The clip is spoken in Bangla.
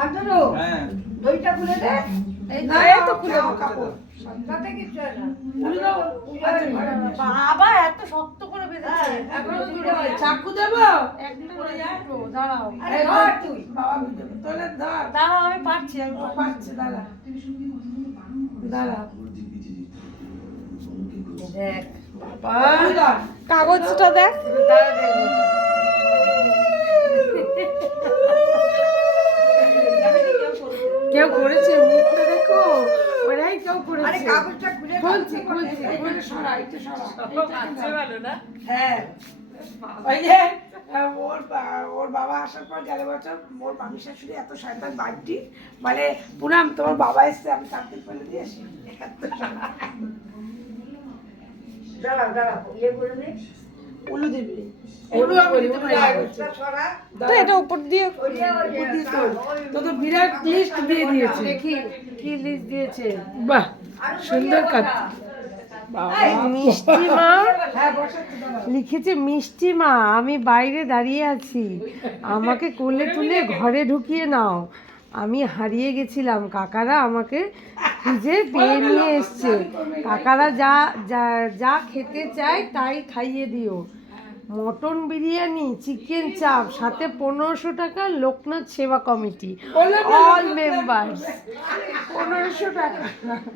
হ্যাঁ দইটা খুলে দে। এই তো খুলে কাপড় তাতে কিছু হয় না। বাবা এত শক্ত করে বেঁধেছে। এখনো দুটো হয়। চাকু দেবো? একটা করে দুটো, দাঁড়াও আরে ধর তুই। বাবা তোলে ধর। দাঁড়াও আমি পারছি ও পাচ্ছে, দাঁড়া দাঁড়া। দেখ বাবা কাগজটা দেখ। তারা দেখো। কেউ করেছে, মুখটা দেখো, ওরাই কেউ আরে করেছে। কাগজটা খুলে বলছি বলছি, একটু সরা, একটু সরা। ভালো না? হ্যাঁ, ওই যে ওর বাবা আসার পর গেল বছর ওর মামি শাশুড়ি এত শয়তান বাড়িটি, মানে পুনাম তোমার বাবা এসছে, আমি সার্কেল ফেলে দিয়ে আসি। দাঁড়া দাঁড়া ইয়ে করে নে। উলু দিবি, ওগুলো আমি দিতে পারি। কাগজটা সরা। তো এটা উপর দিয়ে ওইটা ওই তো তো বিরাট লিস্ট দিয়ে দিয়েছে। দেখি কি লিস্ট দিয়েছে। বাহ, সুন্দর কাজ। মিষ্টি মা হ্যাঁ, বসাচ্ছি, দাঁড়াও। লিখেছে, মিষ্টি মা আমি বাইরে দাঁড়িয়ে আছি, আমাকে কোলে তুলে ঘরে ঢুকিয়ে নাও, আমি হারিয়ে গেছিলাম, কাকারা আমাকে খুঁজে পেয়ে নিয়ে এসছে, কাকারা যা যা যা খেতে চায় তাই খাইয়ে দিও, মটন বিরিয়ানি, চিকেন চাপ, সাথে 1500 টাকা লোকনাথ সেবা কমিটি, অল মেম্বার্স। 1500 টাকা।